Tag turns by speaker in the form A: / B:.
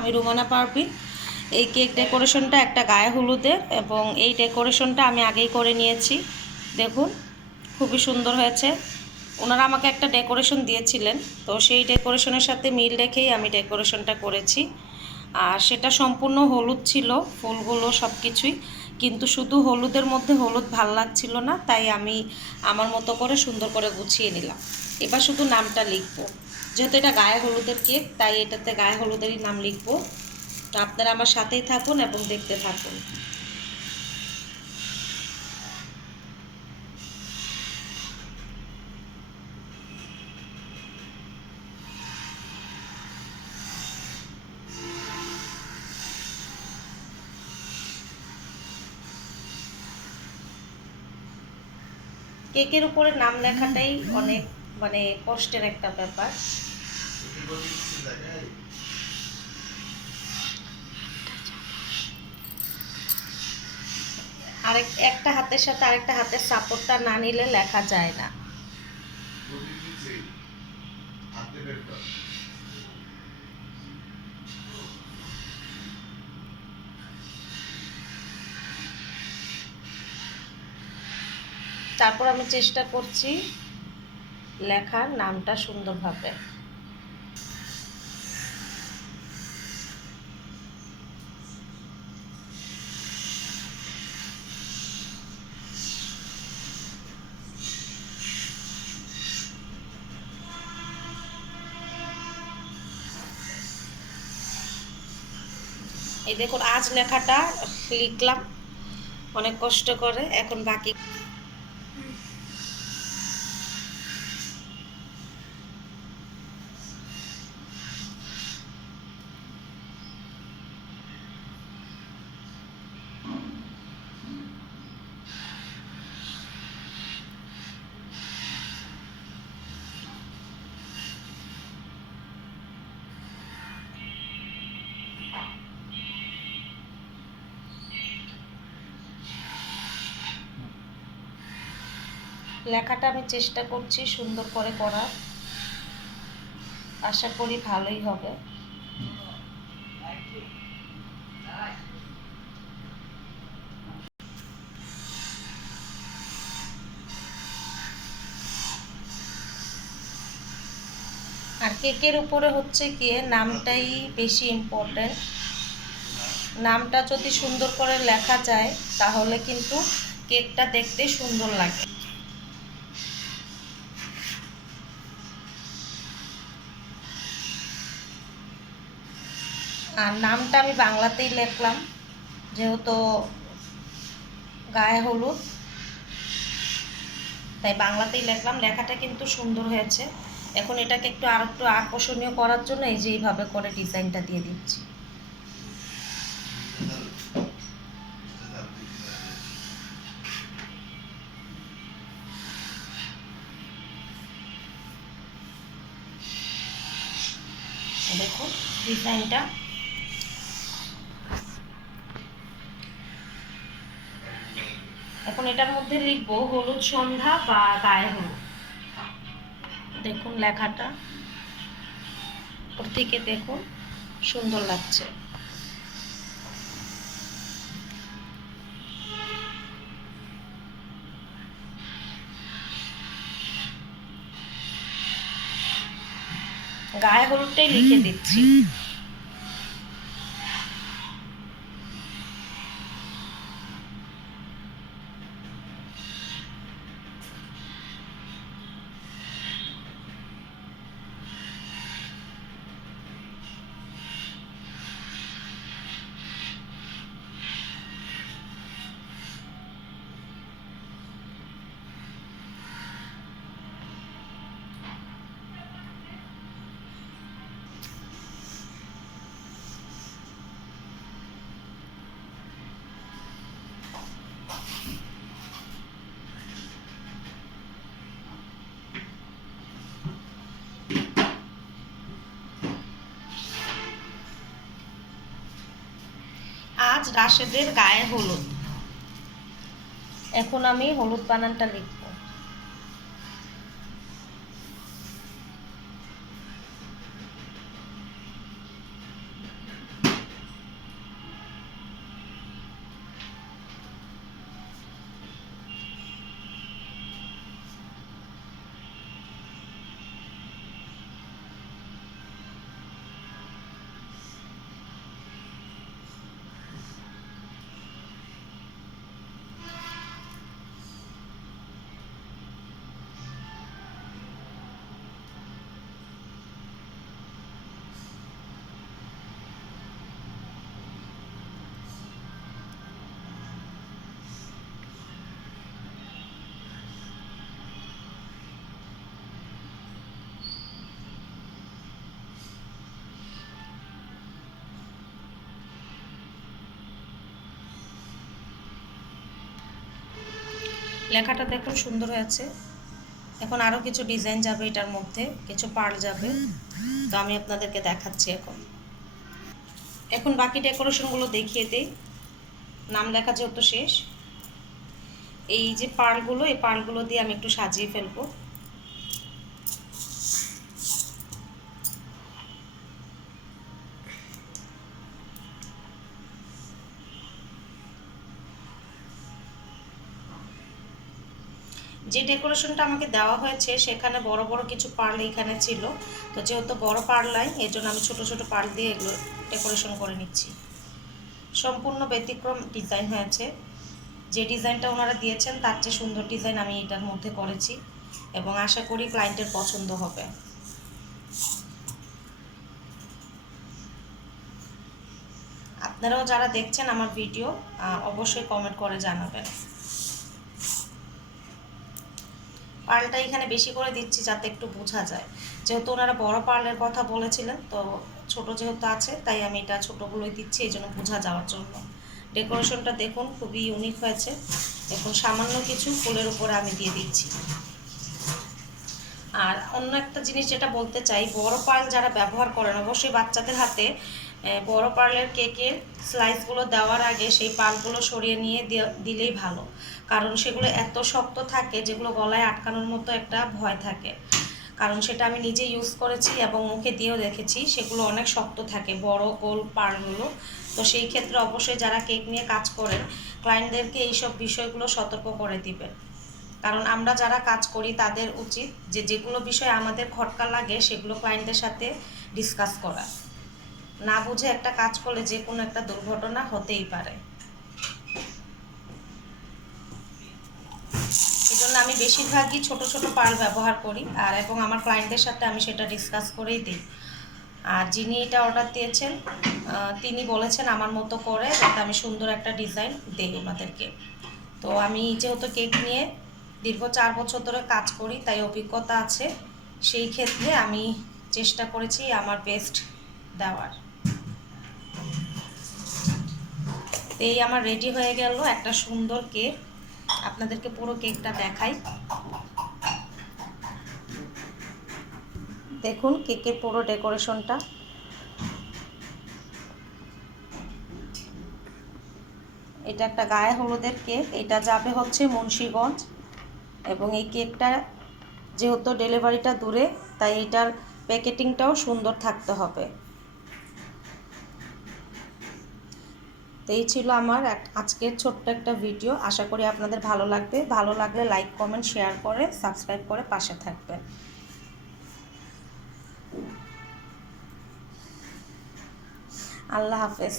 A: আমি রুমানা পারভিন। এই কেক ডেকোরেশনটা একটা গায়ে হলুদের এবং এই ডেকোরেশনটা আমি আগেই করে নিয়েছি। দেখুন, খুবই সুন্দর হয়েছে। ওনারা আমাকে একটা ডেকোরেশন দিয়েছিলেন, তো সেই ডেকোরেশনের সাথে মিল রেখেই আমি ডেকোরেশনটা করেছি। আর সেটা সম্পূর্ণ হলুদ ছিল, ফুলগুলো সব কিছুই কিন্তু শুধু হলুদের মধ্যে হলুদ ভালো লাগছিল না, তাই আমি আমার মতো করে সুন্দর করে গুছিয়ে নিলাম। এবার শুধু নামটা লিখব। যেহেতু এটা গায়ে হলুদের কেক, তাই এটাতে গায়ে হলুদেরই নাম লিখব। তো আপনারা আমার সাথেই থাকুন এবং দেখতে থাকুন। কেকের উপরে নাম লেখাটাই অনেক মানে কষ্টের একটা ব্যাপার। আরেক, একটা হাতের সাথে আরেকটা হাতের সাপোর্টটা না নিলে লেখা যায় না। তারপর আমি চেষ্টা করছি লেখার নামটা সুন্দরভাবে। এই দেখুন আজ লেখাটা লিখলাম অনেক কষ্ট করে এখন বাকি লেখাটা আমি চেষ্টা করছি সুন্দর করে করার। আশা করি ভালোই হবে। আর কেকের উপরে হচ্ছে গিয়ে নামটাই বেশি ইম্পর্ট্যান্ট নামটা যদি সুন্দর করে লেখা যায়, তাহলে কিন্তু কেকটা দেখতে সুন্দর লাগে। আর নামটা আমি বাংলাতেই লিখলাম, যেহেতু গায়ে হলুদ, তাই বাংলাতেই লিখলাম। লেখাটা কিন্তু সুন্দর হয়েছে। এখন এটাকে একটু আর একটু আকর্ষণীয় করার জন্য এই যে এইভাবে করে ডিজাইনটা দিয়ে দিচ্ছি। দেখুন, ডিজাইনটা এটার মধ্যে লিখব হলুদ সন্ধ্যা বা গায়ে হলুদ। দেখুন লেখাটা। ওর থেকে দেখুন, সুন্দর লাগছে। গায়ে হলুদটাই লিখে দিচ্ছি। আজ রাশেদের গায়ে হলুদ। এখন আমি হলুদ বানানটা লিখব। লেখাটা দেখুন, সুন্দর হয়েছে। এখন আরও কিছু ডিজাইন যাবে এটার মধ্যে, কিছু পার্ল যাবে। তো আমি আপনাদেরকে দেখাচ্ছি এখন। এখন বাকি ডেকোরেশনগুলো দেখিয়ে দিই। নাম লেখা যেহেতু শেষ। এই যে পার্লগুলো এই পার্লগুলো দিয়ে আমি একটু সাজিয়ে ফেলব। যে ডেকোরেশনটা আমাকে দেওয়া হয়েছে, সেখানে বড় বড় কিছু পার্ল এখানে ছিল। তো যেহেতু বড় পার্ল এর জন্য আমি ছোট ছোট পার্ল দিয়ে এগুলো ডেকোরেশন করে নিচ্ছি। সম্পূর্ণ ব্যতিক্রম ডিজাইন হয়েছে। যে ডিজাইনটা ওনারা দিয়েছেন, তার চেয়ে সুন্দর ডিজাইন আমি এটার মধ্যে করেছি এবং আশা করি ক্লায়েন্টের পছন্দ হবে। আপনারাও যারা দেখছেন আমার ভিডিও অবশ্যই কমেন্ট করে জানাবেন। পার্লটা এখানে বেশি করে দিচ্ছি যাতে একটু বোঝা যায়। যেহেতু ওনারা বড় পার্লের কথা বলেছিলেন, তো ছোট যেহেতু আছে, তাই আমি এটা ছোটোগুলোই দিচ্ছি, এই জন্য বোঝা যাওয়ার জন্য। ডেকোরেশনটা দেখুন, খুবই ইউনিক হয়েছে। দেখুন, সামান্য কিছু ফুলের উপরে আমি দিয়ে দিচ্ছি। আর অন্য একটা জিনিস যেটা বলতে চাই, বড় পার্ল যারা ব্যবহার করেন, অবশ্যই বাচ্চাদের হাতে বড় পার্লের কেকের স্লাইসগুলো দেওয়ার আগে সেই পার্লগুলো সরিয়ে নিয়ে দিলেই ভালো। কারণ সেগুলো এত শক্ত থাকে, যেগুলো গলায় আটকানোর মতো একটা ভয় থাকে। কারণ সেটা আমি নিজে ইউজ করেছি এবং মুখে দিয়েও দেখেছি, সেগুলো অনেক শক্ত থাকে, বড়, গোল পার্লগুলো তো সেই ক্ষেত্রে অবশ্যই যারা কেক নিয়ে কাজ করেন ক্লায়েন্টদেরকে এইসব বিষয়গুলো সতর্ক করে দিবেন। কারণ আমরা যারা কাজ করি, তাদের উচিত যে যেগুলো বিষয় আমাদের খটকা লাগে, সেগুলো ক্লায়েন্টদের সাথে ডিসকাস করা। না বুঝে একটা কাজ করলে যে কোনো একটা দুর্ঘটনা হতেই পারে এই জন্য আমি বেশিরভাগই ছোট ছোট পাল ব্যবহার করি আর এবং আমার ক্লায়েন্টদের সাথে আমি সেটা ডিসকাস করেই দিই। আর যিনি এটা অর্ডার দিয়েছেন তিনি বলেছেন আমার মতো করে যাতে আমি সুন্দর একটা ডিজাইন দিই ওনাদেরকে তো আমি যেহেতু কেক নিয়ে দীর্ঘ চার বছর ধরে কাজ করি, তাই অভিজ্ঞতা আছে, সেই ক্ষেত্রে আমি চেষ্টা করেছি আমার বেস্ট দেওয়ার। এই আমার রেডি হয়ে গেল একটা সুন্দর কেক আপনাদেরকে পুরো কেকটা দেখাই। দেখুন কেকের পুরো ডেকোরেশনটা। এটা একটা গায়ে হলুদের কেক, এটা যাবে হচ্ছে মুন্সীগঞ্জ। এবং এই কেকটা যেহেতু ডেলিভারিটা দূরে, তাই এটার প্যাকেটিংটাও সুন্দর থাকতে হবে। তো এই ছিল আমার আজকের ছোট্ট একটা ভিডিও আশা করি আপনাদের ভালো লাগবে। ভালো লাগলে লাইক কমেন্ট শেয়ার করে সাবস্ক্রাইব করে পাশে থাকবে আল্লাহ হাফেজ।